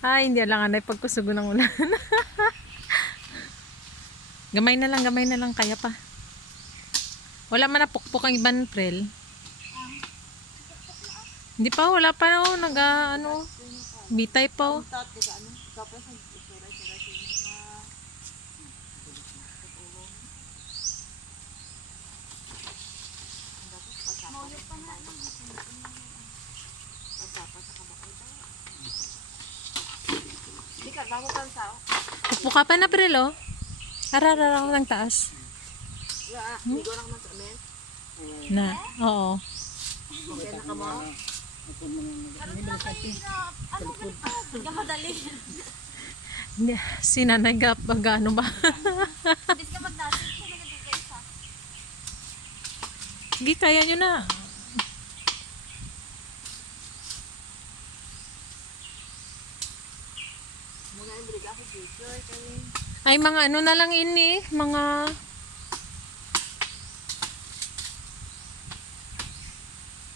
Ay, hindi lang anay pagkusugo ng ulan. Gamay na lang kaya pa. Wala man na pukpok ang iban, Prel. Hindi pa, wala pa no, ano, bitay pa. Pukpuka pa na, Prel, oh. Ararara ako ng taas. Na, oo. Sinanagap, ano ba? Sige, kaya nyo na. Ay, mga ano na lang ini, mga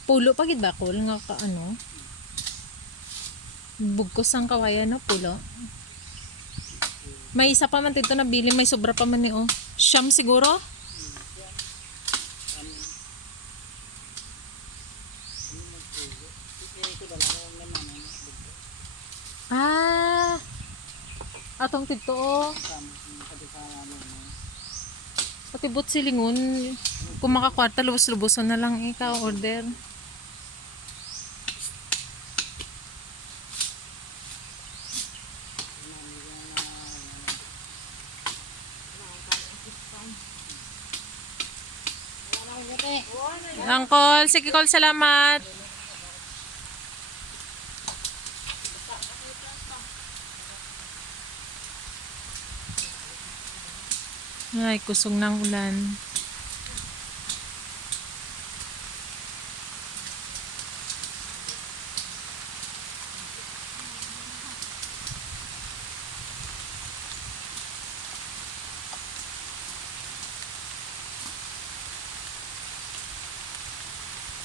pulo pagid bakol nga ka ano. Bugkos ang kawayan no, pulo. May isa pa man dito na bili, may sobra pa man ni oh. Siyam siguro? Ah. Atong tito oh. Pati but silingon. Kung makakwarta, lubos-luboson na lang ikaw order. Uncle, sige call, salamat. Ay, kusog ng ulan.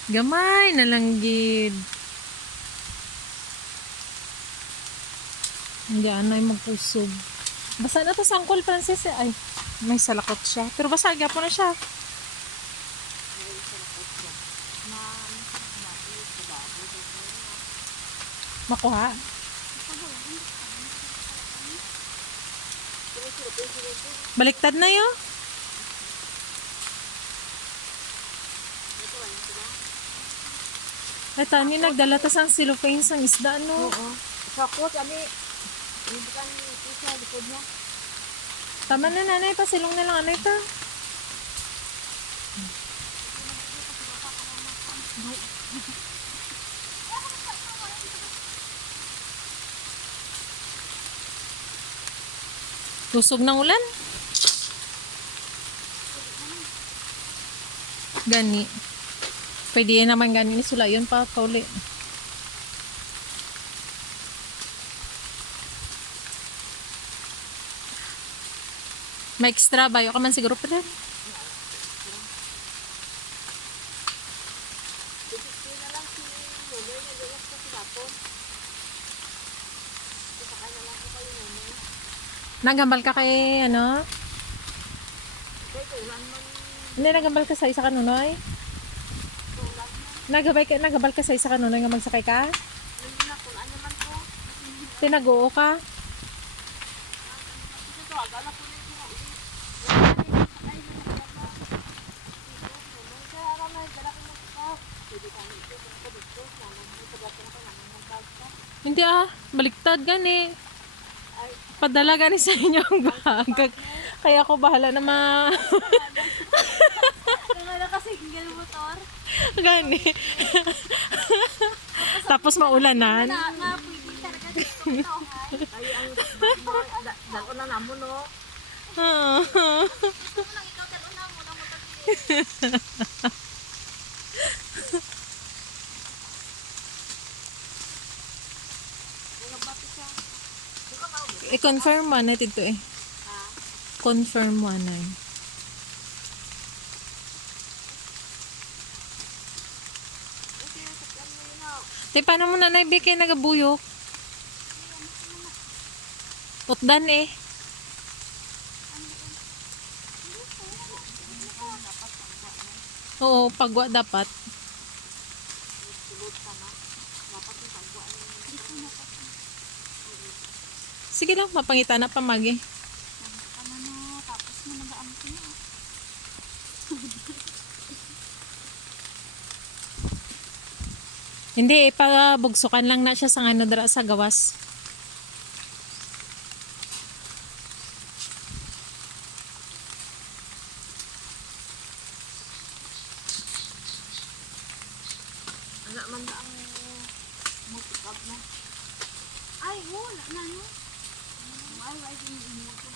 Gamay na lang gid. Hindi anay magkusog. Basa na to sa Uncle Francis eh. Ay, may salakot siya. Pero basa gyapon na siya. Makuha. Baliktad na yo. Ay, tani nagdala ta sang cellophane sang isda no. Oo. Sakot kami. Hindi bukan isa likod niya. Tama na nanay, pasilong na lang ano ito. Tusog ng ulan. Gani. Pwede naman gani ni sulayon pa kauli. May extra bayo ka man siguro pa rin. Nagambal ka kay ano? Hindi, nagambal ka sa isa kanunoy? Nagabal ka sa isa kanunoy nga magsakay ka? Tinaguo ka? Hindi baliktad gani. Padala gani sa inyo ang bag. Kaya ako bahala na Wala ka single motor. Gani. Tapos maulanan. Na pwede talaga dito. Ay ang dalo na namo no. Gusto mo lang ikaw dalo na mo na motor. I-confirm mo na dito eh. Confirm mo na. Te, paano mo na naibigay nagabuyok? Utdan eh. Oo, pagwa dapat. Sige lang, mapangita na pamagi. Ano, tapos mo nag-aam ko na. Hindi, ipabugsukan lang na siya sa ano dara sa gawas. Anak man na ang mutikab na. Ay, wala na no. Ay, mo ko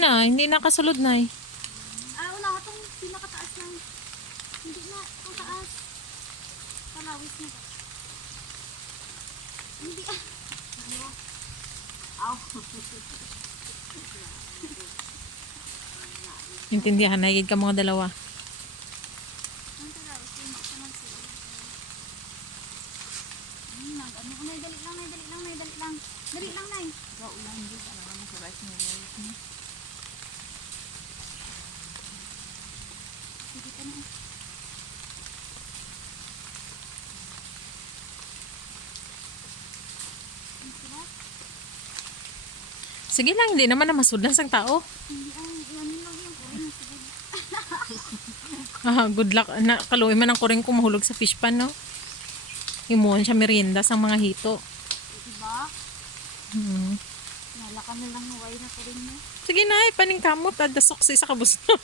na Hindi na kasulod na eh. Ah, wala ka tong pinakataas lang. Hindi na, itong taas. Palawis na ba? Hindi ah. Ano? Aw. Intindihan na higit ka mga dalawa. Ang palawis yung makaman sila. Ano, dali lang. Dali lang, nay. Ulan din, alam mo sa rice mo. Sige ka na. Sige lang, hindi naman na masudlan sang tao. Hindi ang iwanin lang yung kurin. Sige. Good luck. Kaluwi man ang kuring kung mahulog sa fish pan, no? Imuon siya merienda sa mga hito. Diba? Hmm. Nalakan na lang huway na kurin mo. Sige na, paning kamot at dasok sa isa kabus. Kaya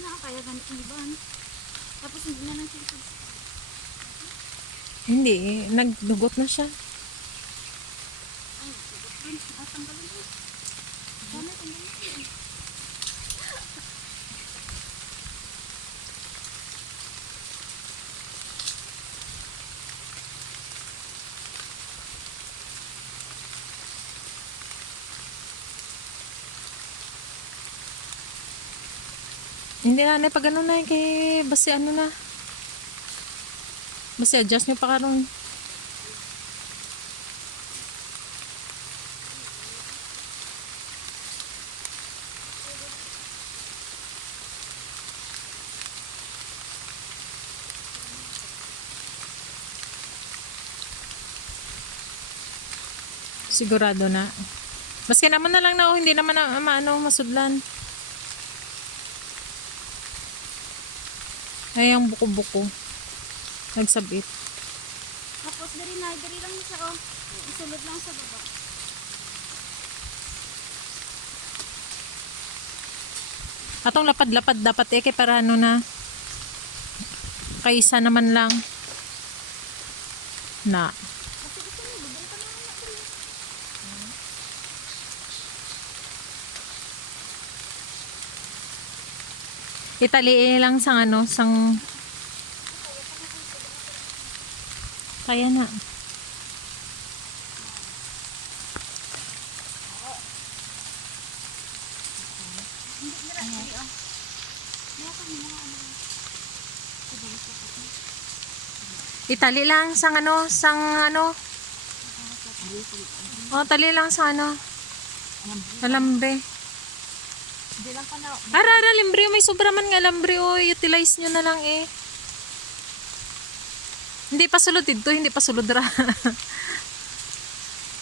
na, kaya ganit ng iba. Tapos hindi na lang sila. Hindi, nagdugot na siya. Ay, tanggalin. Tanggalin mo. Tanggalin mo. Hindi na, pag ano na kay basi ano na. Basi adjust nyo pa karon. Sigurado na. Baski naman na lang na hindi naman na maano masudlan. Ay, ang buko-buko. Nagsabit. Tapos dari lang siya oh. Isulod lang sa baba. Atong lapad-lapad dapat kay para ano na. Kaisa naman lang. Na. Kasi ito na, bubay pa naman natin. Italiin lang sang ano, sang kaya na. Hindi nila, hindi oh. Kaya pa yung mga ano. Itali lang sang ano, Oh, tali lang sa ano. Alambre. Hindi lang pa na. Ara, limbre, may sobra man nga alambre, oh, utilize nyo na lang eh. Hindi pa sulod dito, hindi pa sulod ra.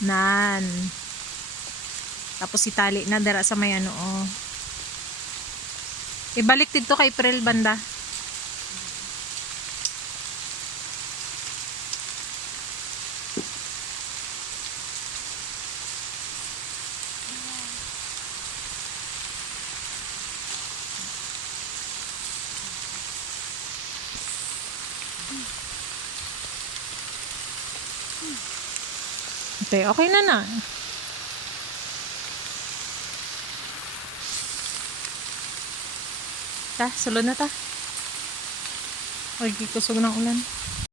Nan. Tapos itali na dara sa may ano, oh. Ibalik dito kay Prel banda. Okay, okay na na. Ta, sulod na ta. Huwag kusog ng ulan.